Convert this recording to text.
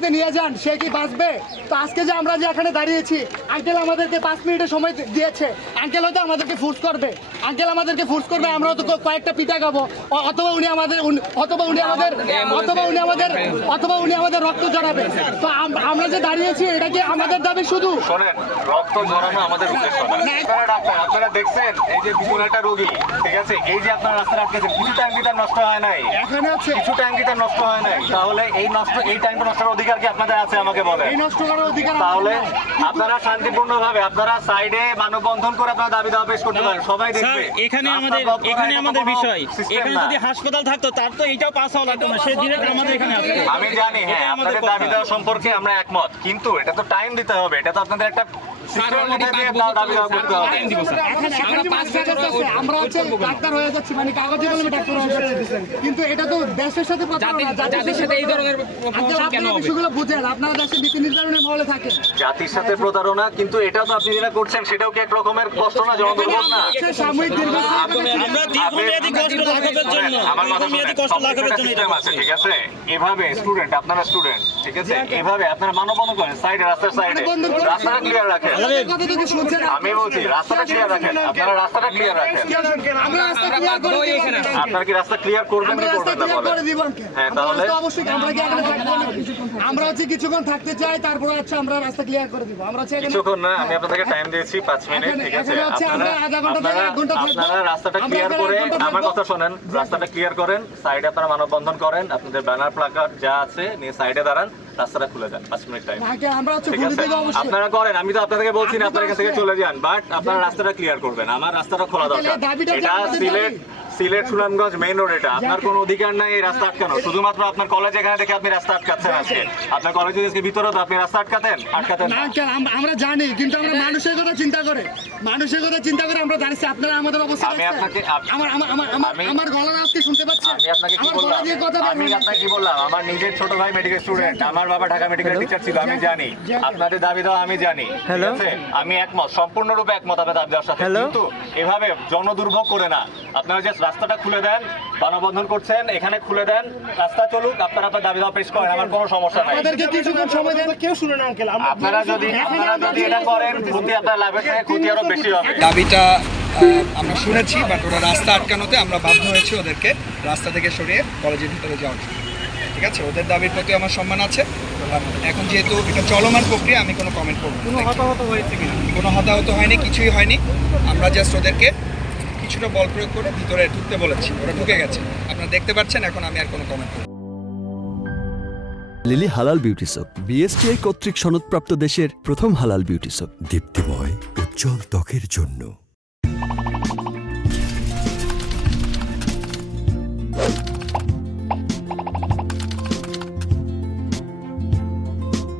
গাড়িতে নিয়ে যান, সে কি বাঁচবে? তো আজকে যে আমরা যে এখানে দাঁড়িয়েছি, আঙ্কেল আমাদেরকে 5 মিনিটের সময় দিয়েছে, আঙ্কেল হয়তো আমাদেরকে ফোর্স করবে, আমরাও তো কয়েকটা পিঠা খাবো, অথবা উনি আমাদের রক্ত জড়াবে। তো আমরা যে দাঁড়িয়েছি, এটা কি আমাদের দাবি শুধু? শোনেন, রক্ত ঝরানো আমাদের উদ্দেশ্য না। আপনারা দেখছেন এই যে বিপুল একটা রোগী, ঠিক আছে, এই যে আপনারা রাস্তায় আটকেছেন, কিছু টাইম কি তার নষ্ট হয় নাই? এখানে আছে কিছু টাইম কি তার নষ্ট হয় নাই? তাহলে এই টাইমটা নষ্ট করার অধিকার কি আপনাদের আছে? আমাকে বলেন। এই নষ্ট করার অধিকার তাহলে আপনারা শান্তিপূর্ণভাবে আপনারা সাইডে মানববন্ধন করে আপনারা দাবি দাওয়া পেশ করতে পারেন, সবাই দেখবে। এখানে আমাদের বিষয়, এখানে যদি হাসপাতাল থাকতো তার তো এইটাও পাস হওয়া লাগতো না, সে ডিরেক্ট আমাদের এখানে আসতো। আমি জানি, হ্যাঁ, আপনাদের দাবি দেওয়া সম্পর্কে আমরা একমত, কিন্তু এটা তো টাইম দিতে হবে, এটা তো আপনাদের একটা সিস্টেমের মধ্যে দিয়ে দাবি দেওয়া করতে হবে। আমরা হচ্ছে ডাক্তার হয়ে যাচ্ছি, মানে কাগজে কলমে ডাক্তার হয়ে যাচ্ছি, কিন্তু এটা তো দেশের সাথে প্রতারণা। জাতির সাথে এই ধরনের কেন হবে? বিষয়গুলো বুঝেন, আপনারা দেশের নীতি নির্ধারণের মহলে থাকেন। জাতির সাথে প্রতারণা, কিন্তু এটা তো আপনি যেটা করছেন সেটাও কি এক রকমের কষ্ট না, জনদুর্ভোগ না? সাময়িক আমরা দীর্ঘমেয়াদী কষ্ট লাঘবের জন্য, দীর্ঘমেয়াদী কষ্ট লাঘবের জন্য এটা আছে, ঠিক আছে। এভাবে স্টুডেন্ট, আপনারা স্টুডেন্ট, ঠিক আছে, এভাবে আপনারা মানববন্ধন করেন, সাইডে, রাস্তার সাইডে, রাস্তাটা ক্লিয়ার রাখেন। আমি বলছি রাস্তাটা ক্লিয়ার রাখেন, আপনারা রাস্তাটা ক্লিয়ার রাখেন। আপনারা কি রাস্তা ক্লিয়ার করবেন কি করবেন না বলেন? হ্যাঁ, তাহলে আমরা হচ্ছে কিছুক্ষণ থাকতে চাই, তারপরে হচ্ছে আমরা রাস্তা ক্লিয়ার করে দিব। আমরা হচ্ছে কিছুক্ষণ না, আমি আপনাদেরকে টাইম দিয়েছি 5 মিনিট, ঠিক আছে। আপনারা রাস্তাটা ক্লিয়ার করে, আমার কথা শোনেন, রাস্তাটা ক্লিয়ার করেন, সাইডে আপনারা মানববন্ধন করেন, আপনাদের ব্যানার প্লাকার্ড যা আছে নিয়ে সাইডে দাঁড়ান, রাস্তাটা খুলে দেন 5 মিনিট টাইম, ঠিক আছে। আপনারা করেন, আমি তো আপনাদেরকে বলছি না আপনারা এখান থেকে চলে যান, বাট আপনারা রাস্তাটা ক্লিয়ার করবেন, আমার রাস্তাটা খোলা দরকার। এটা সিলেট সুনামগঞ্জ মেইন রোড, এটা আপনার কোনো অধিকার নাই এই রাস্তা আটকানো। শুধুমাত্র আপনার কলেজ এখানে দেখে আপনি রাস্তা আটকাচ্ছেন আজকে। আপনার কলেজ যদি ভিতরে তো আপনি রাস্তা আটকাতেন না। আমরা জানি, কিন্তু আমরা মানুষের কথা চিন্তা করে আমরা দাঁড়িয়েছি। আপনারা আমাদের অবস্থা আমি আপনাকে আমার গলার আওয়াজ কি শুনতে পাচ্ছেন? আমি আপনাকে কি বললাম? আমার নিজের ছোট ভাই মেডিকেল স্টুডেন্ট, আমার বাবা ঢাকা মেডিকেল টিচার ছিল, আমি জানি আপনাদের দাবি দেওয়া আমি জানি, ঠিক আছে। আমি একমত, সম্পূর্ণরূপে একমত আপনাদের দাবি দেওয়ার সাথে, কিন্তু এভাবে জনদুর্ভোগ করে না। আপনারা যে রাস্তাটা খুলে দেন, মানববন্ধন করছেন, এখানে খুলে দেন, রাস্তা চলুক, আপনারা আপনার দাবি দেওয়া পেশ করেন, আমার কোনো সমস্যা নাই। আমাদেরকে কিছুক্ষণ সময় দেন, কেউ শুনে না আঙ্কেল। আপনারা যদি এটা করেন, ক্ষতি আপনার লাভের থেকে ক্ষতি আরো বেশি হবে। দাবিটা আমরা শুনেছি, বাট ওরা রাস্তা আটকানোতে আমরা বাধ্য হয়েছি ওদেরকে রাস্তা থেকে সরিয়ে কলেজের ভিতরে যাওয়ার জন্য, ঠিক আছে। ওদের দাবির প্রতি আমার সম্মান আছে। এখন যেহেতু এটা চলমান প্রক্রিয়া, আমি কোনো কমেন্ট করব না। কোনো হতাহত হয়নি, কিছুই হয়নি। আমরা জাস্ট ওদেরকে কিছুটা বল প্রয়োগ করে ভিতরে ঢুকতে বলেছি, ওরা ঢুকে গেছে, আপনারা দেখতে পাচ্ছেন। এখন আমি আর কোনো কমেন্ট করব না। লিলি হালাল বিউটি সোপ, বিএসটিআই কর্তৃক সনদপ্রাপ্ত দেশের প্রথম হালাল বিউটি সোপ। দীপ্তিময় উজ্জ্বল ত্বকের জন্য।